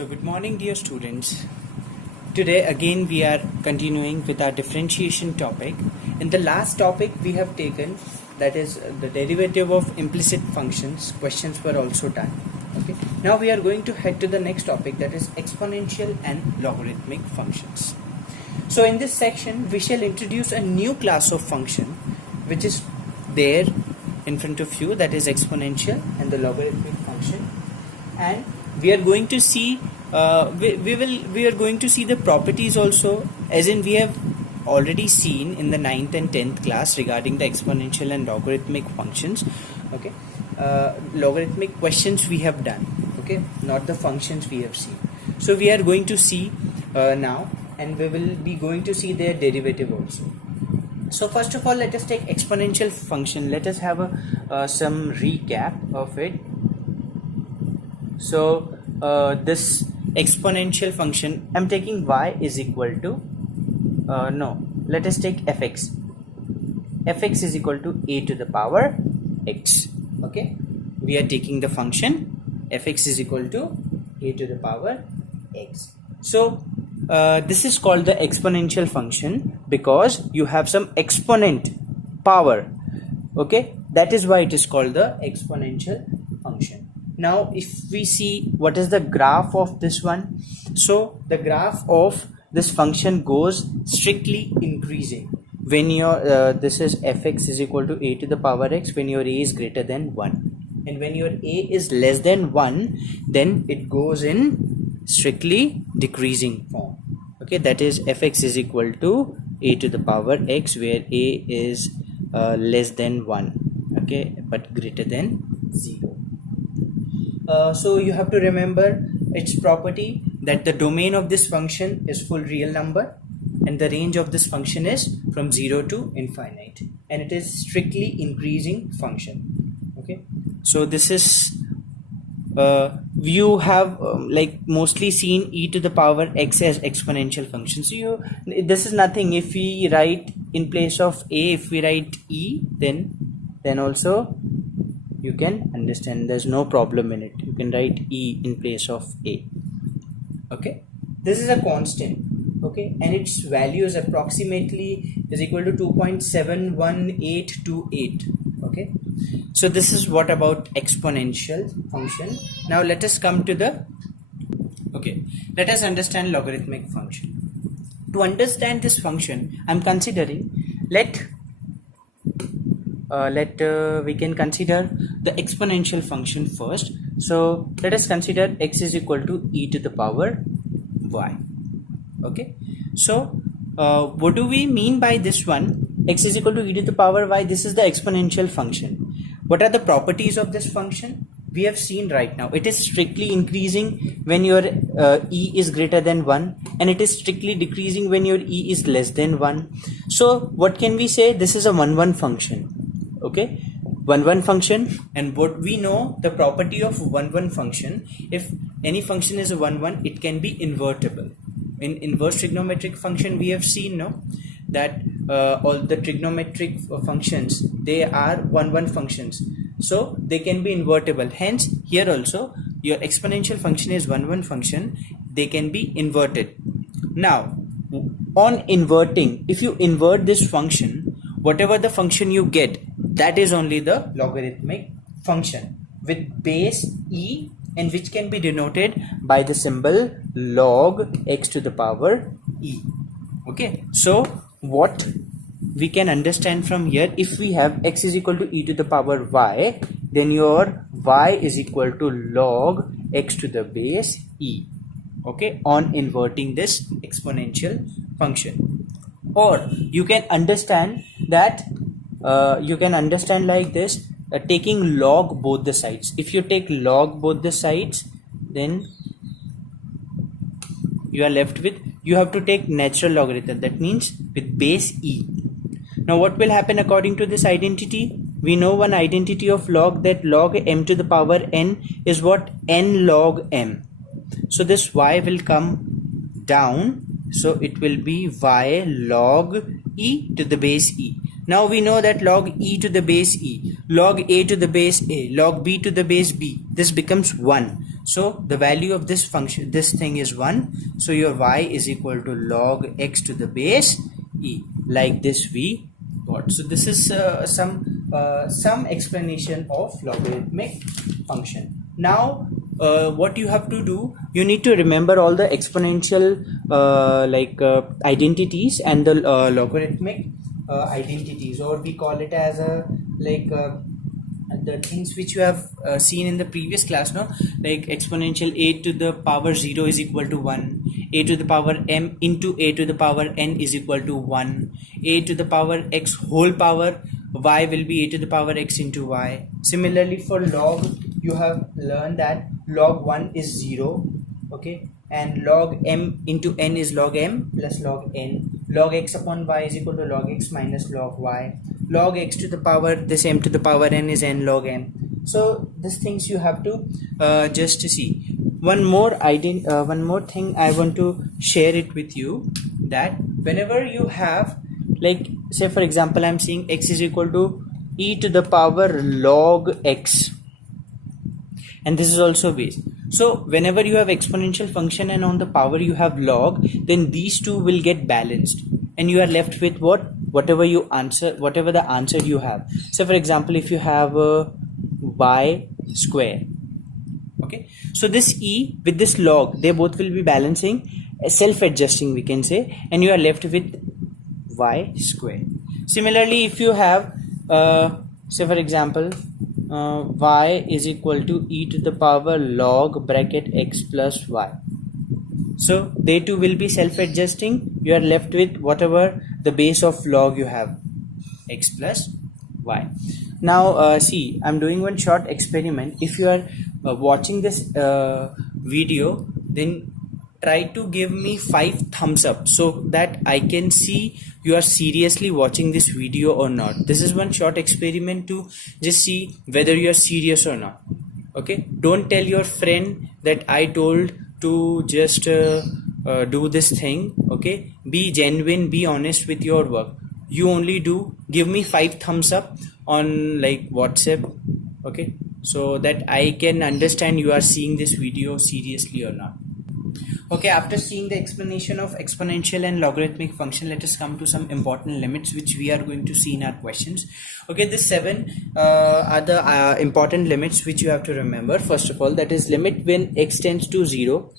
So good morning dear students. Today again we are continuing with our differentiation topic. In the last topic we have taken, that is the derivative of implicit functions. Questions were also done. Okay. Now we are going to head to the next topic, that is exponential and logarithmic functions. So in this section we shall introduce a new class of function which is there in front of you, that is exponential and the logarithmic function, and we are going to see we are going to see the properties also, as in we have already seen in the 9th and 10th class regarding the exponential and logarithmic functions. Okay, logarithmic questions we have done, okay, not the functions we have seen. So we are going to see now, and we will be going to see their derivative also. So first of all, let us take exponential function. Let us have some recap of it. So this exponential function, I'm taking y is equal to let us take fx. Fx is equal to a to the power x. Okay, we are taking the function fx is equal to a to the power x. So this is called the exponential function because you have some exponent power. Okay, that is why it is called the exponential function. Now if we see what is the graph of this one, so the graph of this function goes strictly increasing when your this is fx is equal to a to the power x when your a is greater than 1, and when your a is less than 1 then it goes in strictly decreasing form. Okay, that is fx is equal to a to the power x where a is less than 1, okay, but greater than 0. So you have to remember its property that the domain of this function is full real number and the range of this function is from 0 to infinite, and it is strictly increasing function. Okay, so this is you have like mostly seen e to the power x as exponential function. So this is nothing. If we write in place of a, if we write e, then also you can understand, there's no problem in it. You can write e in place of a. Okay, this is a constant, okay, and its value is approximately is equal to 2.71828. okay, so this is what about exponential function. Now let us come to the let us understand logarithmic function. To understand this function, I'm considering we can consider the exponential function first. So let us consider x is equal to e to the power y. Okay, so what do we mean by this one? X is equal to e to the power y. This is the exponential function. What are the properties of this function? We have seen right now. It is strictly increasing when your e is greater than 1, and it is strictly decreasing when your e is less than 1. So what can we say? This is a 1-1 function. Okay, 1-1 function, and what we know the property of 1-1 function, if any function is a 1-1, it can be invertible. In inverse trigonometric function we have seen that all the trigonometric functions, they are 1-1 functions, so they can be invertible. Hence here also your exponential function is 1-1 function, they can be inverted. Now on inverting, if you invert this function, whatever the function you get, that is only the logarithmic function with base e, and which can be denoted by the symbol log x to the power e. Okay, so what we can understand from here, if we have x is equal to e to the power y, then your y is equal to log x to the base e. Okay, on inverting this exponential function. Or you can understand that like this, taking log both the sides. If you take log both the sides, then you are left with, you have to take natural logarithm, that means with base e. Now what will happen according to this identity? We know one identity of log, that log m to the power n is what? N log m. So this y will come down, so it will be y log e to the base e. Now we know that log e to the base e, log a to the base a, log b to the base b, this becomes 1. So the value of this function, this thing is 1. So your y is equal to log x to the base e. Like this we got. So this is some explanation of logarithmic function. Now what you have to do, you need to remember all the exponential identities and the logarithmic identities, or we call it as a the things which you have seen in the previous class, no? Like exponential a to the power 0 is equal to 1, a to the power m into a to the power n is equal to 1, a to the power x whole power y will be a to the power x into y. Similarly for log, you have learned that log 1 is 0, okay, and log m into n is log m plus log n. Log x upon y is equal to log x minus log y. Log x to the power this m to the power n is n log m. So these things you have to just see. One more thing I want to share it with you, that whenever you have, like say for example I'm saying x is equal to e to the power log x, and this is also base. So whenever you have exponential function and on the power you have log, then these two will get balanced and you are left with whatever the answer you have. So for example, if you have a y square, okay, so this e with this log, they both will be balancing, self-adjusting we can say, and you are left with y square. Similarly, if you have say for example y is equal to e to the power log bracket x plus y, so they too will be self-adjusting. You are left with whatever the base of log you have, x plus y. Now see, I'm doing one short experiment. If you are watching this video, then try to give me 5 thumbs up so that I can see you are seriously watching this video or not. This is one short experiment to just see whether you are serious or not. Okay, don't tell your friend that I told to just do this thing. Okay, be genuine, be honest with your work. You only give me 5 thumbs up on like WhatsApp, okay, so that I can understand you are seeing this video seriously or not. Okay, after seeing the explanation of exponential and logarithmic function, let us come to some important limits which we are going to see in our questions. Okay, the 7 are the important limits which you have to remember. First of all, that is limit when x tends to 0.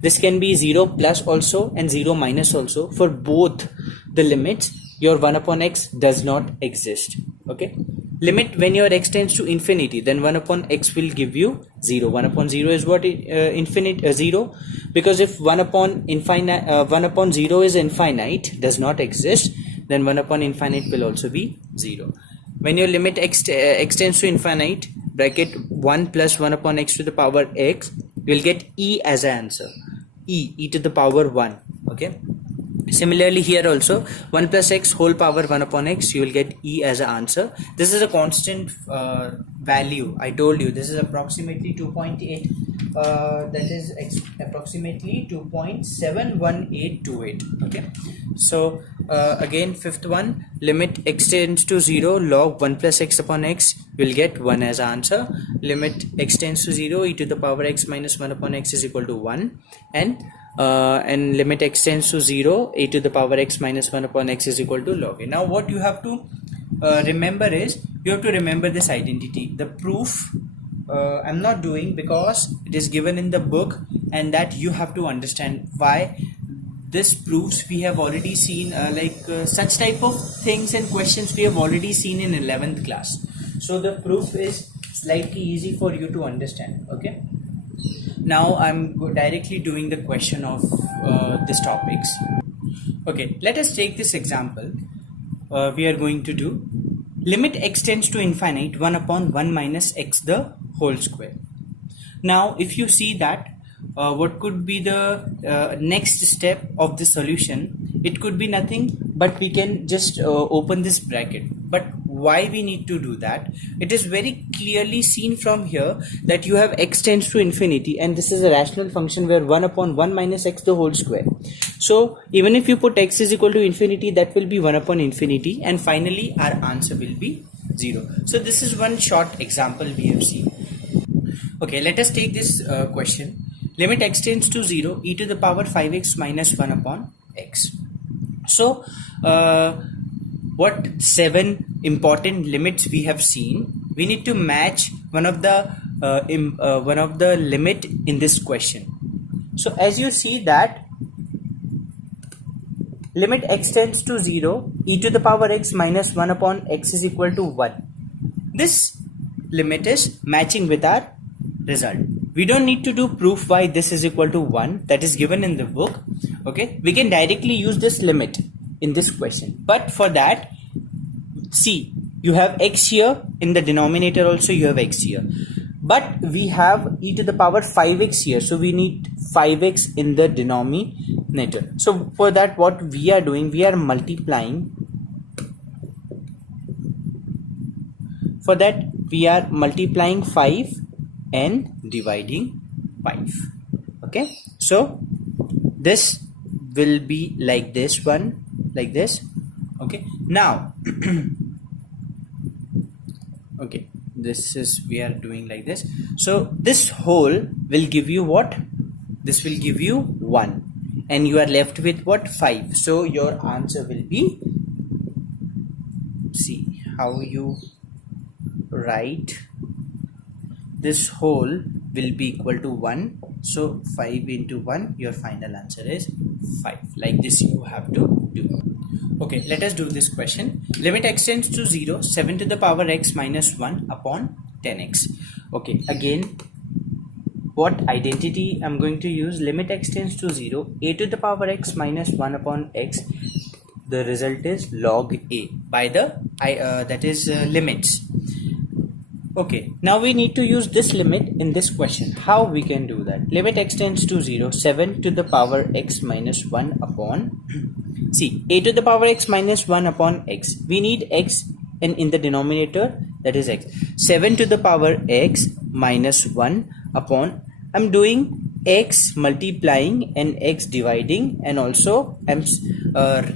This can be 0 plus also and 0 minus also. For both the limits, your 1 upon x does not exist. Okay, limit when your x tends to infinity, then 1 upon x will give you 0. 1 upon 0 is what? Infinite 0, because if 1 upon 0 is infinite, does not exist, then 1 upon infinite will also be 0. When your limit x tends to infinite, bracket 1 plus 1 upon x to the power x, you will get e as an answer, e to the power 1. Okay, similarly here also 1 plus x whole power 1 upon x, you will get e as an answer. This is a constant value. I told you this is approximately 2.8, that is approximately 2.71828. okay, so again fifth one, limit x tends to 0, log 1 plus x upon x, you will get 1 as an answer. Limit x tends to 0, e to the power x minus 1 upon x is equal to 1, and limit x tends to 0, e to the power x minus 1 upon x is equal to log a. Now what you have to remember is, you have to remember this identity. The proof I'm not doing because it is given in the book, and that you have to understand why this proofs we have already seen, such type of things and questions we have already seen in 11th class. So the proof is slightly easy for you to understand. Okay, now I'm directly doing the question of these topics. Okay, let us take this example. We are going to do limit x tends to infinite 1 upon 1 minus x the whole square. Now if you see that what could be the next step of the solution, it could be nothing but we can just open this bracket. But why we need to do that? It is very clearly seen from here that you have x tends to infinity, and this is a rational function where 1 upon 1 minus x the whole square. So even if you put x is equal to infinity, that will be 1 upon infinity, and finally our answer will be 0. So this is one short example we have seen. Okay, let us take this question. Limit x tends to 0, e to the power 5x minus 1 upon x. So, what 7 important limits we have seen? We need to match one of the limit in this question. So, as you see that limit x tends to 0, e to the power x minus 1 upon x is equal to 1. This limit is matching with our result. We don't need to do proof why this is equal to 1, that is given in the book. Okay, we can directly use this limit in this question, but for that, see, you have x here, in the denominator also you have x here, but we have e to the power 5x here, so we need 5x in the denominator. So for that, what we are doing, we are multiplying. For that, we are multiplying 5 and dividing 5. Okay, so this will be like this one, like this. Okay, now okay, this is, we are doing like this. So this whole will give you what? This will give you 1, and you are left with what? 5. So your answer will be, see how you write, this whole will be equal to 1, so 5 into 1, your final answer is 5. Like this you have to do. Okay, let us do this question. Limit x tends to 0, 7 to the power x minus 1 upon 10x. Okay, again, what identity I'm going to use? Limit x tends to 0, a to the power x minus 1 upon x. The result is log a by the limits. Okay, now we need to use this limit in this question. How we can do that? Limit x tends to 0, 7 to the power x minus 1 upon, see, a to the power x minus 1 upon x. We need x, and in the denominator, that is x. 7 to the power x minus 1 upon, I'm doing x multiplying and x dividing, and also I'm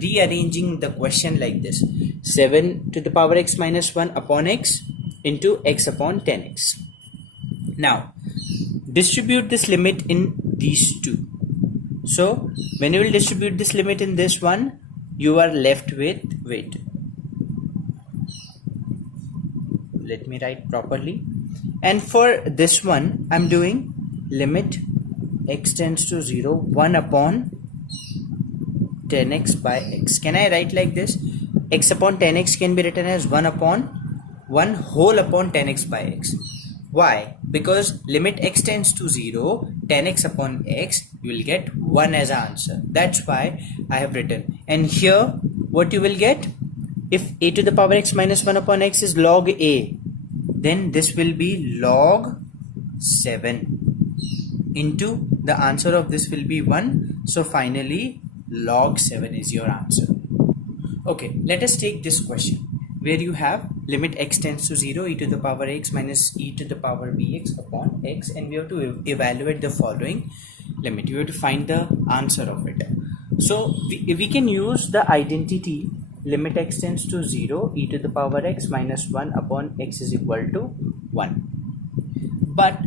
rearranging the question like this. 7 to the power x minus 1 upon x into x upon 10x. Now distribute this limit in these two. So when you will distribute this limit in this one, you are left with, wait, let me write properly. And for this one, I'm doing limit x tends to 0, 1 upon 10x by x. Can I write like this? X upon 10x can be written as 1 whole upon 10x by x. Why? Because limit x tends to 0, 10x upon x, you will get 1 as an answer. That's why I have written. And here, what you will get? If a to the power x minus 1 upon x is log a, then this will be log 7 into the answer of this will be 1. So finally, log 7 is your answer. Okay, let us take this question where you have limit x tends to 0, e to the power x minus e to the power bx upon x, and we have to evaluate the following limit. You have to find the answer of it. So we can use the identity limit x tends to 0, e to the power x minus 1 upon x is equal to 1. But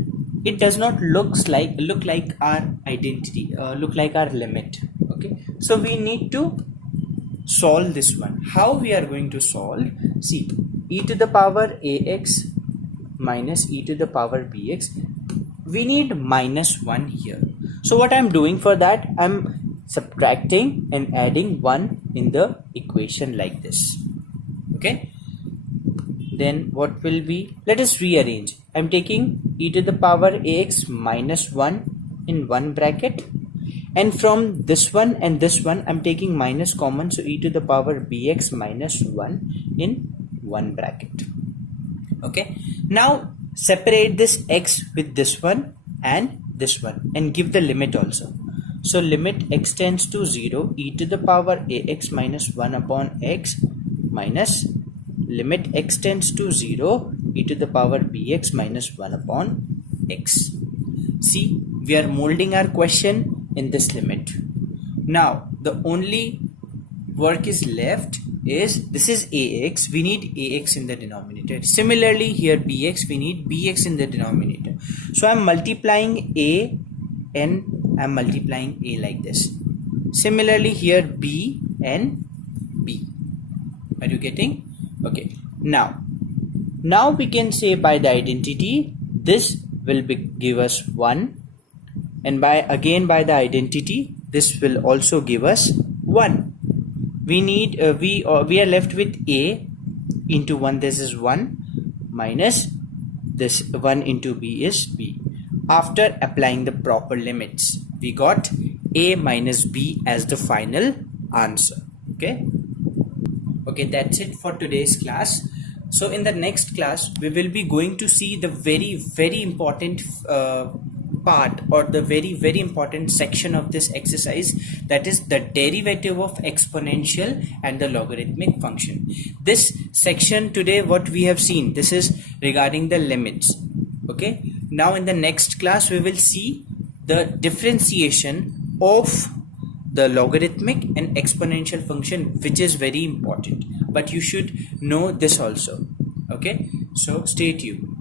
it does not look like our identity, look like our limit. Okay, so we need to solve this one. How we are going to solve? See, e to the power ax minus e to the power bx, we need minus 1 here. So what I'm doing for that, I'm subtracting and adding 1 in the equation like this. Okay, then what will be, let us rearrange. I'm taking e to the power ax minus 1 in one bracket, and from this one and this one I'm taking minus common, so e to the power bx minus 1 in one bracket. Okay, now separate this x with this one and this one and give the limit also. So limit x tends to 0, e to the power ax minus 1 upon x minus limit x tends to 0, e to the power bx minus 1 upon x. See, we are molding our question in this limit. Now the only work is left is, this is ax, we need ax in the denominator. Similarly here bx, we need bx in the denominator. So I'm multiplying A and I'm multiplying A like this. Similarly here B and B. Are you getting? Okay. Now we can say by the identity this will give us 1, and by the identity this will also give us 1. We need we are left with A into 1, this is 1, minus this 1 into B is B. After applying the proper limits, we got A minus B as the final answer. Okay, that's it for today's class. So in the next class we will be going to see the very important part, or the very important section of this exercise, that is the derivative of exponential and the logarithmic function. This section today, what we have seen, this is regarding the limits. Okay, now in the next class we will see the differentiation of the logarithmic and exponential function, which is very important, but you should know this also. Okay, so stay tuned.